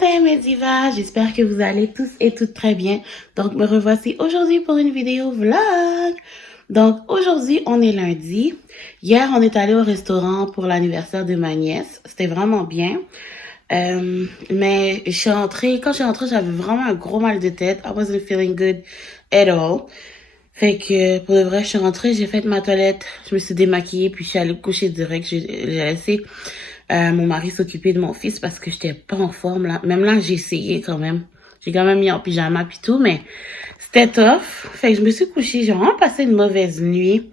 matin mes divas, j'espère que vous allez tous et toutes très bien. Donc me revoici aujourd'hui pour une vidéo vlog. Donc aujourd'hui on est lundi. Hier on est allé au restaurant pour l'anniversaire de ma nièce. C'était vraiment bien. Mais je suis rentrée, quand je suis rentrée j'avais vraiment un gros mal de tête. I wasn't feeling good at all. Fait que pour de vrai je suis rentrée, j'ai fait ma toilette, je me suis démaquillée puis je suis allée me coucher direct. J'ai laissé mon mari s'occuper de mon fils parce que j'étais pas en forme là. Même là, j'ai essayé quand même. J'ai quand même mis en pyjama puis tout, mais c'était tough. Fait que je me suis couchée. J'ai vraiment passé une mauvaise nuit.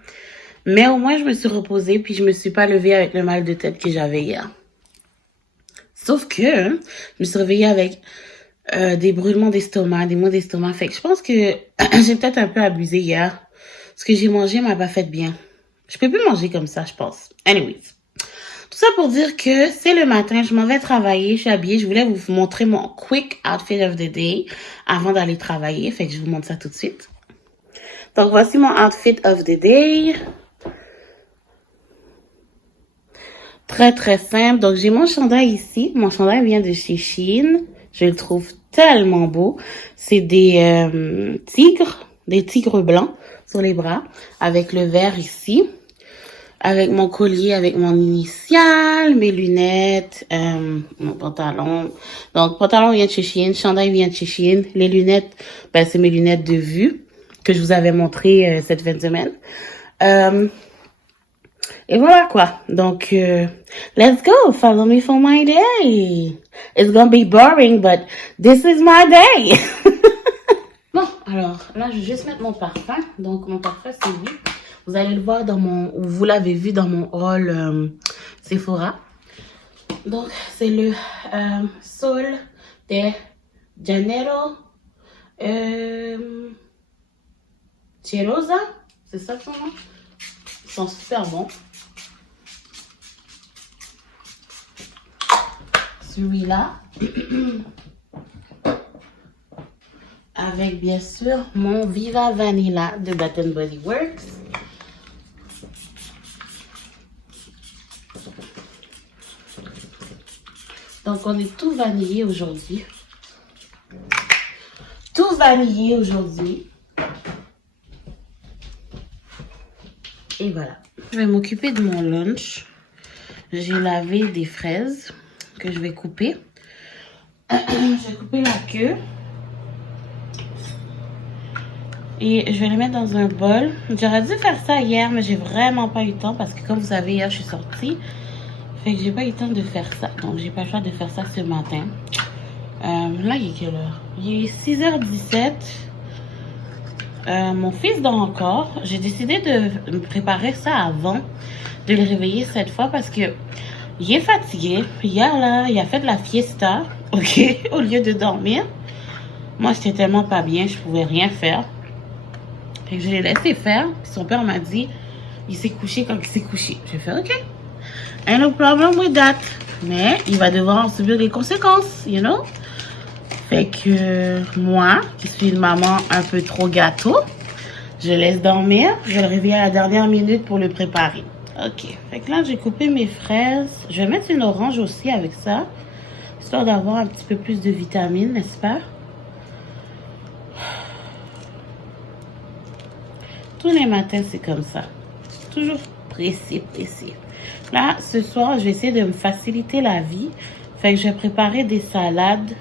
Mais au moins, je me suis reposée puis je me suis pas levée avec le mal de tête que j'avais hier. Sauf que je me suis réveillée avec des brûlements d'estomac, des maux d'estomac. Fait que je pense que j'ai peut-être un peu abusé hier. Ce que j'ai mangé m'a pas fait bien. Je peux plus manger comme ça, je pense. Anyways. Tout ça pour dire que c'est le matin, je m'en vais travailler, je suis habillée. Je voulais vous montrer mon quick outfit of the day avant d'aller travailler. Fait que je vous montre ça tout de suite. Donc, voici mon outfit of the day. Très, très simple. Donc, j'ai mon chandail ici. Mon chandail vient de chez Shein. Je le trouve tellement beau. C'est des tigres blancs sur les bras avec le vert ici. Avec mon collier, avec mon initiale, mes lunettes, mon pantalon. Donc, pantalon vient de chez Shein, chandail vient de chez Shein. Les lunettes, ben, c'est mes lunettes de vue que je vous avais montré cette fin de semaine. Et voilà quoi. Donc, let's go. Follow me for my day. It's gonna be boring, but this is my day. Bon, alors, là, je vais juste mettre mon parfum. Donc, mon parfum, c'est lui. Vous allez le voir vous l'avez vu dans mon haul Sephora. Donc, c'est le Sol de Janeiro Cheirosa. C'est ça son nom? Ils sont super bons. Celui-là. Avec, bien sûr, mon Viva Vanilla de Bath & Body Works. Donc, on est tout vanillé aujourd'hui. Tout vanillé aujourd'hui. Et voilà. Je vais m'occuper de mon lunch. J'ai lavé des fraises que je vais couper. Je vais couper la queue. Et je vais les mettre dans un bol. J'aurais dû faire ça hier, mais j'ai vraiment pas eu le temps parce que comme vous savez, hier, je suis sortie. Fait que j'ai pas eu le temps de faire ça. Donc, j'ai pas le choix de faire ça ce matin. Là, il est quelle heure? Il est 6h17. Mon fils dort encore. J'ai décidé de me préparer ça avant de le réveiller cette fois parce que il est fatigué. Hier, là, il a fait de la fiesta, ok, au lieu de dormir. Moi, j'étais tellement pas bien, je pouvais rien faire. Fait que je l'ai laissé faire. Puis son père m'a dit, il s'est couché quand il s'est couché. J'ai fait, ok. Ain't no problem with that. Mais il va devoir en subir les conséquences, you know? Fait que moi, qui suis une maman un peu trop gâteau, je laisse dormir. Je vais le réveiller à la dernière minute pour le préparer. Ok. Fait que là, j'ai coupé mes fraises. Je vais mettre une orange aussi avec ça. Histoire d'avoir un petit peu plus de vitamines, n'est-ce pas? Tous les matins, c'est comme ça. Toujours pressé. Là, ce soir, je vais essayer de me faciliter la vie. Fait que je vais préparer des salades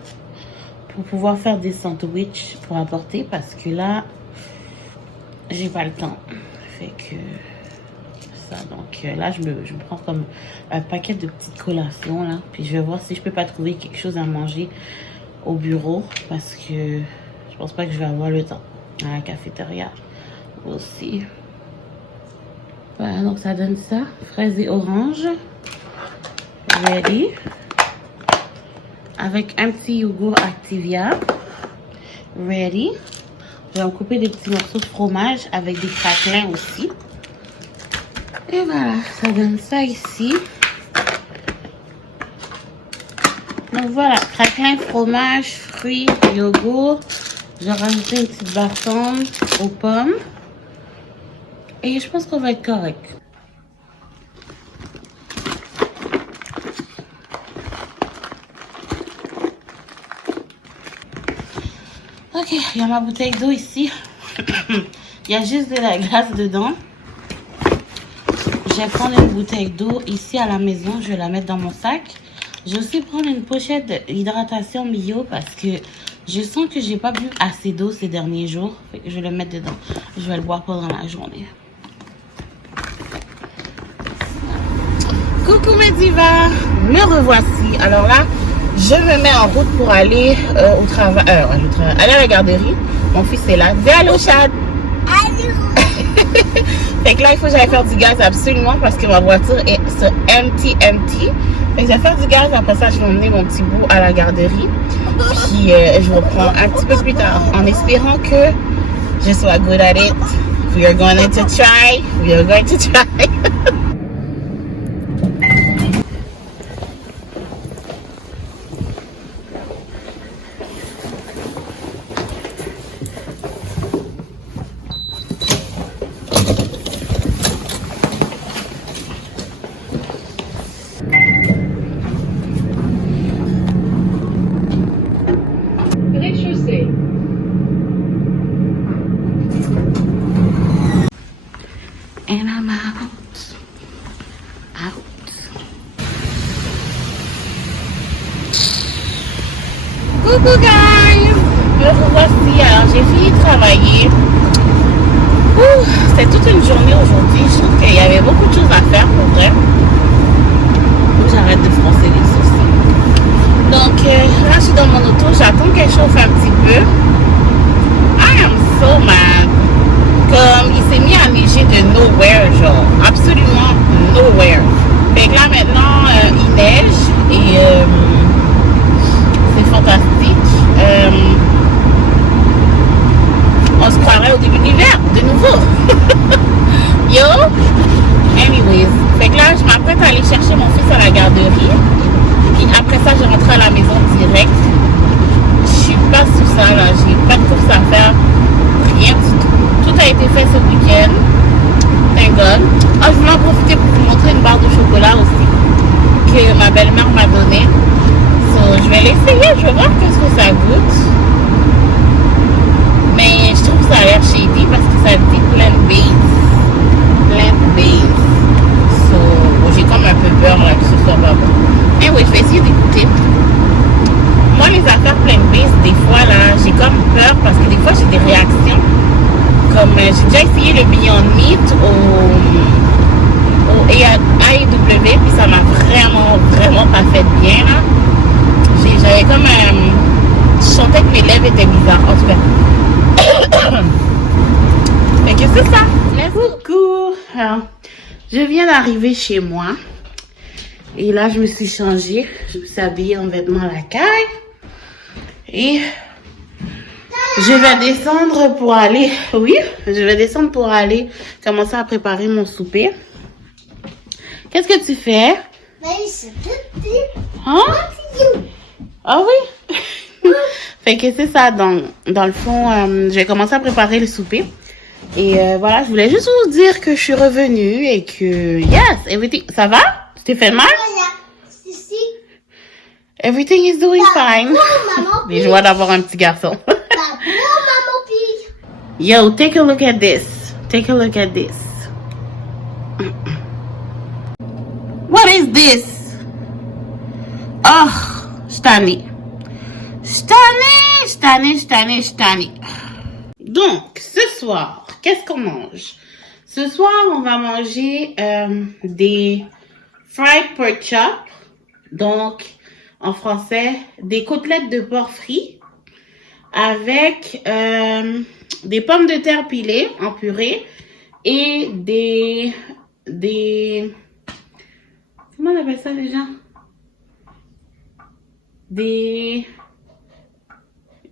pour pouvoir faire des sandwichs pour apporter parce que là, j'ai pas le temps. Fait que ça, donc là, je me prends comme un paquet de petites collations là. Puis je vais voir si je peux pas trouver quelque chose à manger au bureau parce que je pense pas que je vais avoir le temps à la cafétéria aussi. Voilà, donc ça donne ça. Fraises et oranges. Ready. Avec un petit yogourt Activia. Ready. Je vais en couper des petits morceaux de fromage avec des craquelins aussi. Et voilà, ça donne ça ici. Donc voilà, craquelin, fromage, fruits, yogourt. Je vais rajouter une petite barre tendre aux pommes. Et je pense qu'on va être correct. Ok, il y a ma bouteille d'eau ici. Il y a juste de la glace dedans. Je vais prendre une bouteille d'eau ici à la maison. Je vais la mettre dans mon sac. Je vais aussi prendre une pochette d'hydratation Mio parce que je sens que j'ai pas bu assez d'eau ces derniers jours. Fait que je vais le mettre dedans. Je vais le boire pendant la journée. Coucou mes divas, me revoici. Alors là, je me mets en route pour aller au travail, aller à la garderie. Mon fils est là. Dis allô, Chad. Allô. Fait que là, il faut que j'aille faire du gaz absolument parce que ma voiture est sur empty. Fait que je vais faire du gaz. Après ça, je vais emmener mon petit bout à la garderie. Puis je vous reprends un petit peu plus tard en espérant que je sois good at it. We are going to try. We are going to try. And I'm out. Coucou guys! Me revoici. Alors j'ai fini de travailler. C'était toute une journée aujourd'hui. Je trouve qu'il y avait beaucoup de choses à faire pour vrai. J'arrête de froncer les sourcils. Donc là je suis dans mon auto. J'attends qu'elle chauffe un petit peu. I am so mad. Comme il s'est mis à neiger de nowhere, genre absolument nowhere. Fait que là maintenant il neige et c'est fantastique. On se croirait au début de l'hiver, de nouveau. Yo! Anyways, fait que là je m'apprête à aller chercher mon fils à la garderie. Puis après ça je rentre à la maison direct. Je suis pas sous ça là, j'ai pas de courses à faire, rien du tout. Tout a été fait ce week-end. Thank God. Ah, je voulais en profiter pour vous montrer une barre de chocolat aussi que ma belle-mère m'a donnée. So, je vais l'essayer, je vais voir qu'est-ce que ça goûte. Mais je trouve que ça a l'air shady parce que ça dit plant-based. Plant-based. So, j'ai comme un peu peur là que ce soit pas bon. Mais oui, je vais essayer d'écouter. Moi, les affaires plant-based, des fois là, j'ai comme peur parce que des fois j'ai des réactions. Comme j'ai déjà essayé le Beyond Meat au AEW, puis ça m'a vraiment pas fait bien là. J'avais comme je sentais que mes lèvres étaient bizarres en tout cas. Fait que c'est ça. Coucou. Alors, je viens d'arriver chez moi et là je me suis changée, je me suis habillée en vêtements à la caille et je vais descendre pour aller, commencer à préparer mon souper. Qu'est-ce que tu fais? Hein? Ah oui? Fait que c'est ça, dans le fond, je vais commencer à préparer le souper. Et voilà, je voulais juste vous dire que je suis revenue et que, yes, everything, ça va? Tu t'es fait mal? Everything is doing fine. Les joies d'avoir un petit garçon. Yo, take a look at this. Take a look at this. What is this? Oh, Stanley. Donc, ce soir, qu'est-ce qu'on mange? Ce soir, on va manger des fried pork chop. Donc, en français, des côtelettes de porc frit avec des pommes de terre pilées en purée et des comment on appelle ça déjà? Des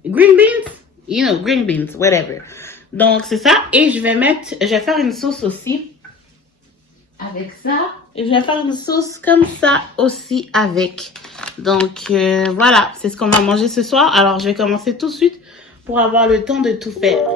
green beans, you know, green beans, whatever. Donc c'est ça, et je vais faire une sauce aussi avec ça, et je vais faire une sauce comme ça aussi avec. Donc voilà, c'est ce qu'on va manger ce soir. Alors je vais commencer tout de suite pour avoir le temps de tout faire.